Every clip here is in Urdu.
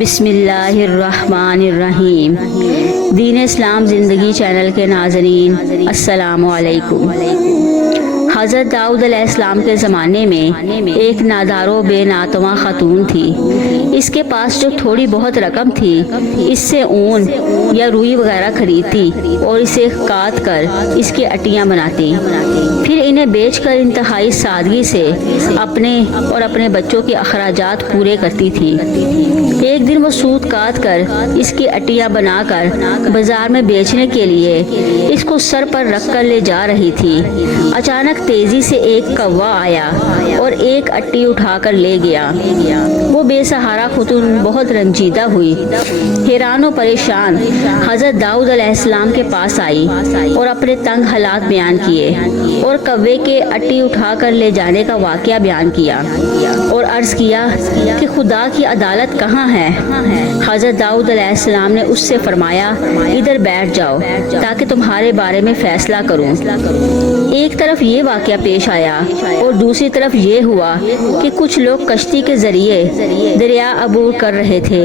بسم اللہ الرحمن الرحیم۔ دین اسلام زندگی چینل کے ناظرین السلام علیکم۔ حضرت داؤد علیہ السلام کے زمانے میں ایک نادار و بے ناتواں خاتون تھی۔ اس کے پاس جو تھوڑی بہت رقم تھی اس سے اون یا روئی وغیرہ خریدتی اور اسے کاٹ کر اس کی اٹیاں بناتی، پھر انہیں بیچ کر انتہائی سادگی سے اپنے اور اپنے بچوں کے اخراجات پورے کرتی تھی۔ ایک دن وہ سوت کاٹ کر اس کی اٹیاں بنا کر بازار میں بیچنے کے لیے اس کو سر پر رکھ کر لے جا رہی تھی۔ اچانک تیزی سے ایک کوا آیا اور ایک اٹی اٹھا کر لے گیا۔ وہ بے سہارا خاتون بہت رنجیدہ ہوئی، حیران و پریشان حضرت داؤد علیہ السلام کے پاس آئی اور اپنے تنگ حالات بیان کیے اور کوے کے اٹی اٹھا کر لے جانے کا واقعہ بیان کیا اور عرض کیا کہ خدا کی عدالت کہاں ہے؟ حضرت داؤد علیہ السلام نے اس سے فرمایا، ادھر بیٹھ جاؤ تاکہ تمہارے بارے میں فیصلہ کروں۔ ایک طرف یہ واقعہ پیش آیا اور دوسری طرف یہ ہوا کہ کچھ لوگ کشتی کے ذریعے دریا عبور کر رہے تھے۔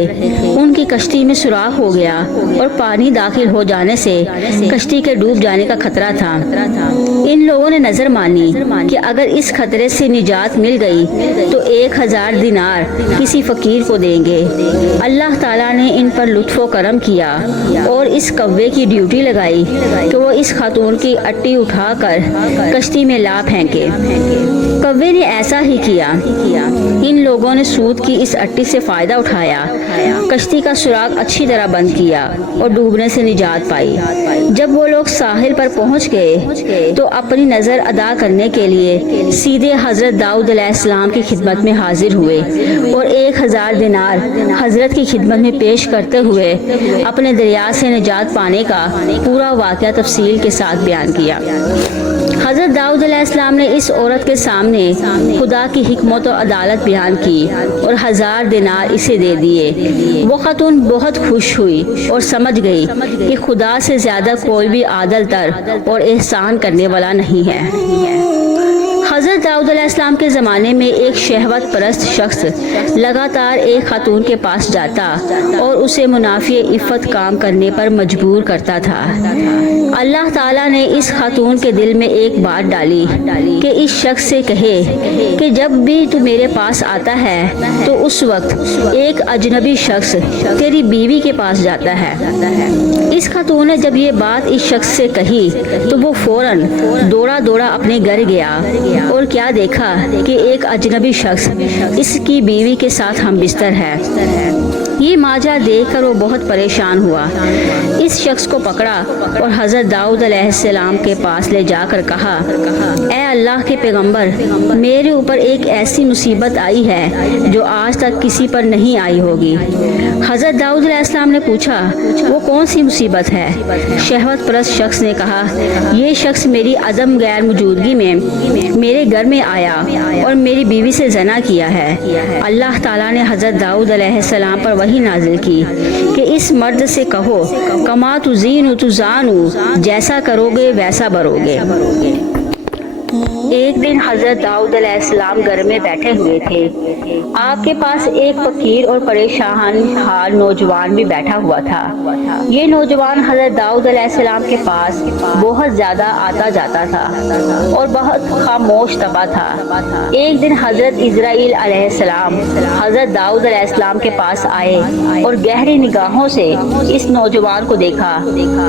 ان کی کشتی میں سوراخ ہو گیا اور پانی داخل ہو جانے سے کشتی کے ڈوب جانے کا خطرہ تھا۔ ان لوگوں نے نظر مانی کہ اگر اس خطرے سے نجات مل گئی تو 1000 دینار کسی فقیر کو دیں گے۔ اللہ تعالیٰ نے ان پر لطف و کرم کیا اور اس کوے کی ڈیوٹی لگائی کہ وہ اس خاتون کی اٹی اٹھا کر کشتی میں لا پھینکے۔ کوے نے ایسا ہی کیا۔ ان لوگوں نے سود کی اس اٹی سے فائدہ اٹھایا، کشتی کا سراغ اچھی طرح بند کیا اور ڈوبنے سے نجات پائی۔ جب وہ لوگ ساحل پر پہنچ گئے تو اپنی نظر ادا کرنے کے لیے سیدھے حضرت داؤد علیہ السلام کی خدمت میں حاضر ہوئے اور 1000 دینار حضرت کی خدمت میں پیش کرتے ہوئے اپنے دریا سے نجات پانے کا پورا واقعہ تفصیل کے ساتھ بیان کیا۔ حضرت داؤد علیہ السلام نے اس عورت کے سامنے خدا کی حکمت و عدالت بیان کی اور 1000 دینار اسے دے دیے۔ وہ خاتون بہت خوش ہوئی اور سمجھ گئی کہ خدا سے زیادہ کوئی بھی عادل تر اور احسان کرنے والا نہیں ہے۔ حضرت داؤد علیہ السلام کے زمانے میں ایک شہوت پرست شخص لگاتار ایک خاتون کے پاس جاتا اور اسے منافع عفت کام کرنے پر مجبور کرتا تھا۔ اللہ تعالیٰ نے اس خاتون کے دل میں ایک بات ڈالی کہ اس شخص سے کہے کہ جب بھی تو میرے پاس آتا ہے تو اس وقت ایک اجنبی شخص تیری بیوی کے پاس جاتا ہے۔ اس خاتون نے جب یہ بات اس شخص سے کہی تو وہ فوراً دوڑا اپنے گھر گیا اور کیا دیکھا کہ ایک اجنبی شخص اس کی بیوی کے ساتھ ہم بستر ہے۔ یہ ماجرا دیکھ کر وہ بہت پریشان ہوا۔ اس شخص کو پکڑا اور حضرت داؤد علیہ السلام کے پاس لے جا کر کہا، اے اللہ کے پیغمبر، میرے اوپر ایک ایسی مصیبت آئی ہے جو آج تک کسی پر نہیں آئی ہوگی۔ حضرت داؤد علیہ السلام نے پوچھا، وہ کون سی مصیبت ہے؟ شہوت پرست شخص نے کہا، یہ شخص میری عدم غیر موجودگی میں میرے گھر میں آیا اور میری بیوی سے زنا کیا ہے۔ اللہ تعالیٰ نے حضرت داؤد علیہ السلام پر وحی نازل کی کہ اس مرد سے کہو، کما تزین تزانو، جیسا کرو گے ویسا بھرو گے۔ ایک دن حضرت داؤد علیہ السلام گھر میں بیٹھے ہوئے تھے۔ آپ کے پاس ایک فقیر اور پریشان حال نوجوان بھی بیٹھا ہوا تھا۔ یہ نوجوان حضرت داؤد علیہ السلام کے پاس بہت زیادہ آتا جاتا تھا اور بہت خاموش طبع تھا۔ ایک دن حضرت اسرائیل علیہ السلام حضرت داؤد علیہ السلام کے پاس آئے اور گہری نگاہوں سے اس نوجوان کو دیکھا۔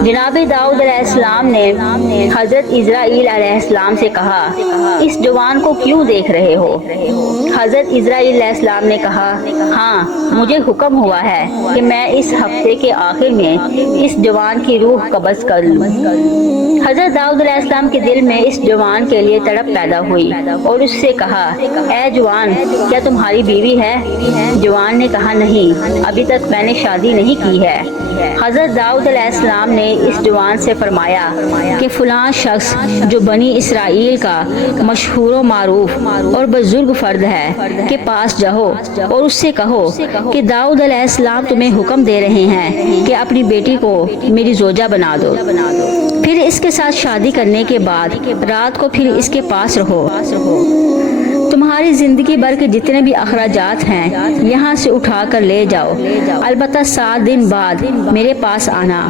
جناب داؤد علیہ السلام نے حضرت اسرائیل علیہ السلام سے کہا، اس جوان کو کیوں دیکھ رہے ہو؟ حضرت اسرائیل علیہ السلام نے کہا، ہاں، مجھے حکم ہوا ہے کہ میں اس ہفتے کے آخر میں اس جوان کی روح قبض کر لوں۔ حضرت داؤد علیہ السلام کے دل میں اس جوان کے لیے تڑپ پیدا ہوئی اور اس سے کہا، اے جوان، کیا تمہاری بیوی ہے؟ جوان نے کہا، نہیں، ابھی تک میں نے شادی نہیں کی ہے۔ حضرت داؤد علیہ السلام نے اس جوان سے فرمایا کہ فلاں شخص جو بنی اسرائیل کا مشہور و معروف اور بزرگ فرد ہے کے پاس جاؤ اور اس سے کہو کہ داؤد علیہ السلام تمہیں حکم دے رہے ہیں کہ اپنی بیٹی کو میری زوجہ بنا دو، پھر اس کے ساتھ شادی کرنے کے بعد رات کو پھر اس کے پاس رہو۔ تمہاری زندگی بھر کے جتنے بھی اخراجات ہیں یہاں سے اٹھا کر لے جاؤ، البتہ 7 دن بعد میرے پاس آنا۔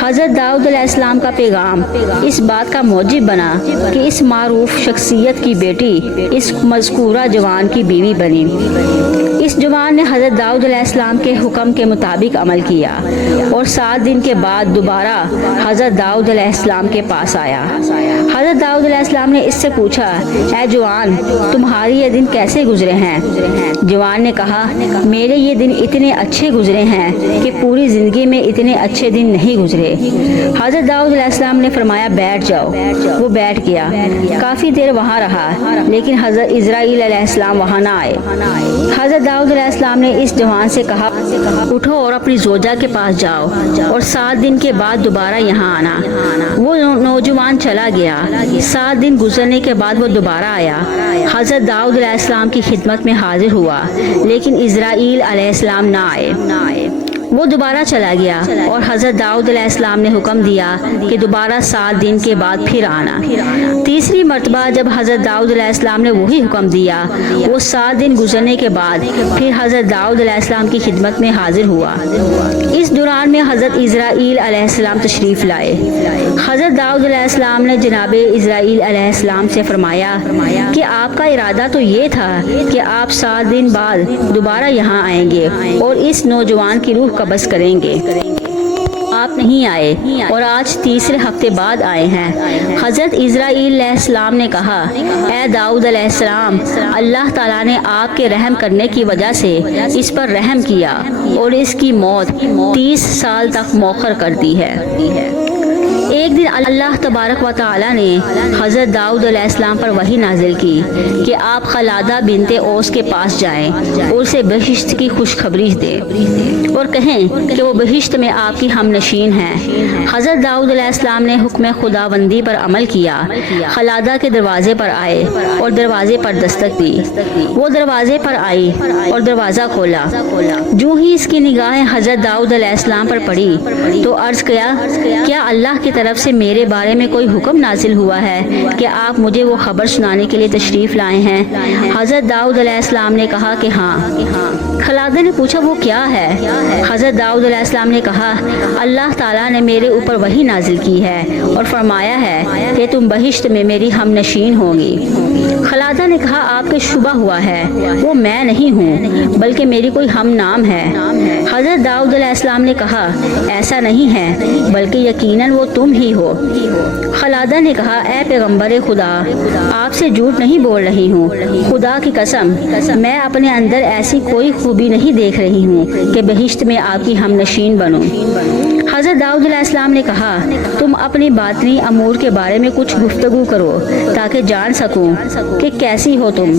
حضرت داؤد علیہ السلام کا پیغام اس بات کا موجب بنا کہ اس معروف شخصیت کی بیٹی اس مذکورہ جوان کی بیوی بنی۔ اس جوان نے حضرت داؤد علیہ السلام کے حکم کے مطابق عمل کیا اور 7 دن کے بعد دوبارہ حضرت داؤد علیہ السلام کے پاس آیا۔ حضرت داؤد علیہ السلام نے اس سے پوچھا، اے جوان، تمہاری یہ دن کیسے گزرے ہیں؟ جوان نے کہا، میرے یہ دن اتنے اچھے گزرے ہیں کہ پوری زندگی میں اتنے اچھے دن نہیں گزرے۔ حضرت داؤد علیہ السلام نے فرمایا، بیٹھ جاؤ۔ وہ بیٹھ گیا، کافی دیر وہاں رہا، لیکن حضرت اسرائیل علیہ السلام وہاں نہ آئے۔ حضرت داؤد علیہ السلام نے اس جوان سے کہا، اٹھو اور اپنی زوجہ کے پاس جاؤ اور 7 دن کے بعد دوبارہ یہاں آنا۔ وہ نوجوان چلا گیا۔ 7 دن گزرنے کے بعد وہ دوبارہ آیا، حضرت داؤد علیہ السلام کی خدمت میں حاضر ہوا، لیکن اسرائیل علیہ السلام نہ آئے۔ وہ دوبارہ چلا گیا اور حضرت داؤد علیہ السلام نے حکم دیا کہ دوبارہ 7 دن کے بعد پھر آنا۔ تیسری مرتبہ جب حضرت داؤد علیہ السلام نے وہی حکم دیا، وہ 7 دن گزرنے کے بعد پھر حضرت داؤد علیہ السلام کی خدمت میں حاضر ہوا۔ اس دوران میں حضرت اسرائیل علیہ السلام تشریف لائے۔ حضرت داؤد علیہ السلام نے جناب اسرائیل علیہ السلام سے فرمایا کہ آپ کا ارادہ تو یہ تھا کہ آپ 7 دن بعد دوبارہ یہاں آئیں گے اور اس نوجوان کی روح قبض کریں گے۔ آپ نہیں آئے اور آج تیسرے ہفتے بعد آئے ہیں۔ حضرت اسرائیل علیہ السلام نے کہا، اے داؤد علیہ السلام، اللہ تعالیٰ نے آپ کے رحم کرنے کی وجہ سے اس پر رحم کیا اور اس کی موت 30 سال تک مؤخر کر دی ہے۔ ایک دن اللہ تبارک و تعالیٰ نے حضرت داؤد علیہ السلام پر وحی نازل کی کہ آپ خلادہ بنت اوس کے پاس جائیں اور اسے بہشت کی خوشخبری دیں اور کہیں کہ وہ بہشت میں آپ کی ہم نشین ہیں۔ حضرت داؤد علیہ السلام نے حکم خداوندی پر عمل کیا، خلادہ کے دروازے پر آئے اور دروازے پر دستک دی۔ وہ دروازے پر آئی اور دروازہ کھولا۔ جو ہی اس کی نگاہیں حضرت داؤد علیہ السلام پر پڑی تو عرض کیا اللہ کی طرف سے میرے بارے میں کوئی حکم نازل ہوا ہے کہ آپ مجھے وہ خبر سنانے کے لیے تشریف لائے ہیں؟ حضرت داؤد علیہ السلام نے کہا کہ ہاں۔ خلادہ نے پوچھا، وہ کیا ہے؟ حضرت داؤد علیہ السلام نے کہا، اللہ تعالیٰ نے میرے اوپر وحی نازل کی ہے اور فرمایا ہے کہ تم بہشت میں میری ہم نشین ہوگی۔ خلادہ نے کہا، آپ کے شبہ ہوا ہے، وہ میں نہیں ہوں بلکہ میری کوئی ہم نام ہے۔ حضرت داؤد علیہ السلام نے کہا، ایسا نہیں ہے بلکہ یقیناً وہ تم ہی ہو۔ خلادہ نے کہا، اے پیغمبر خدا، آپ سے جھوٹ نہیں بول رہی ہوں، خدا کی قسم میں اپنے اندر ایسی کوئی خوبی نہیں دیکھ رہی ہوں کہ بہشت میں آپ کی ہم نشین بنوں۔ حضرت داؤد علیہ السلام نے کہا، تم اپنی باطنی امور کے بارے میں کچھ گفتگو کرو تاکہ جان سکوں کہ کیسی ہو تم۔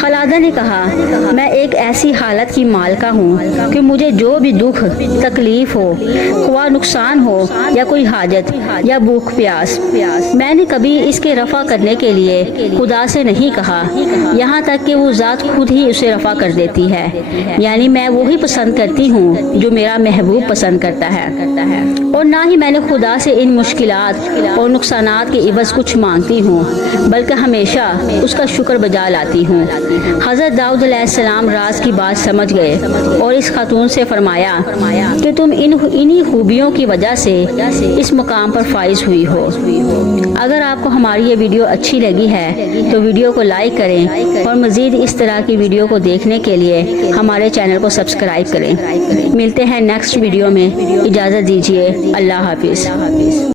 خلادہ نے کہا، میں ایک ایسی حالت کی مالکہ ہوں کہ مجھے جو بھی دکھ تکلیف ہو، خواہ نقصان ہو یا کوئی حاجت یا بھوک پیاس، میں نے کبھی اس کے رفع کرنے کے لیے خدا سے نہیں کہا، یہاں تک کہ وہ ذات خود ہی اسے رفع کر دیتی ہے۔ یعنی میں وہی پسند کرتی ہوں جو میرا محبوب پسند کرتا ہے، اور نہ ہی میں نے خدا سے ان مشکلات اور نقصانات کے عوض کچھ مانگتی ہوں بلکہ ہمیشہ اس کا شکر بجا لاتی ہوں۔ حضرت داؤد علیہ السلام راز کی بات سمجھ گئے اور اس خاتون سے فرمایا کہ تم انہی خوبیوں کی وجہ سے اس مقام پر فائز ہوئی ہو۔ اگر آپ کو ہماری یہ ویڈیو اچھی لگی ہے تو ویڈیو کو لائک کریں اور مزید اس طرح کی ویڈیو کو دیکھنے کے لیے ہمارے چینل کو سبسکرائب کریں۔ ملتے ہیں نیکسٹ ویڈیو میں، اجازت دیجیے، اللہ حافظ۔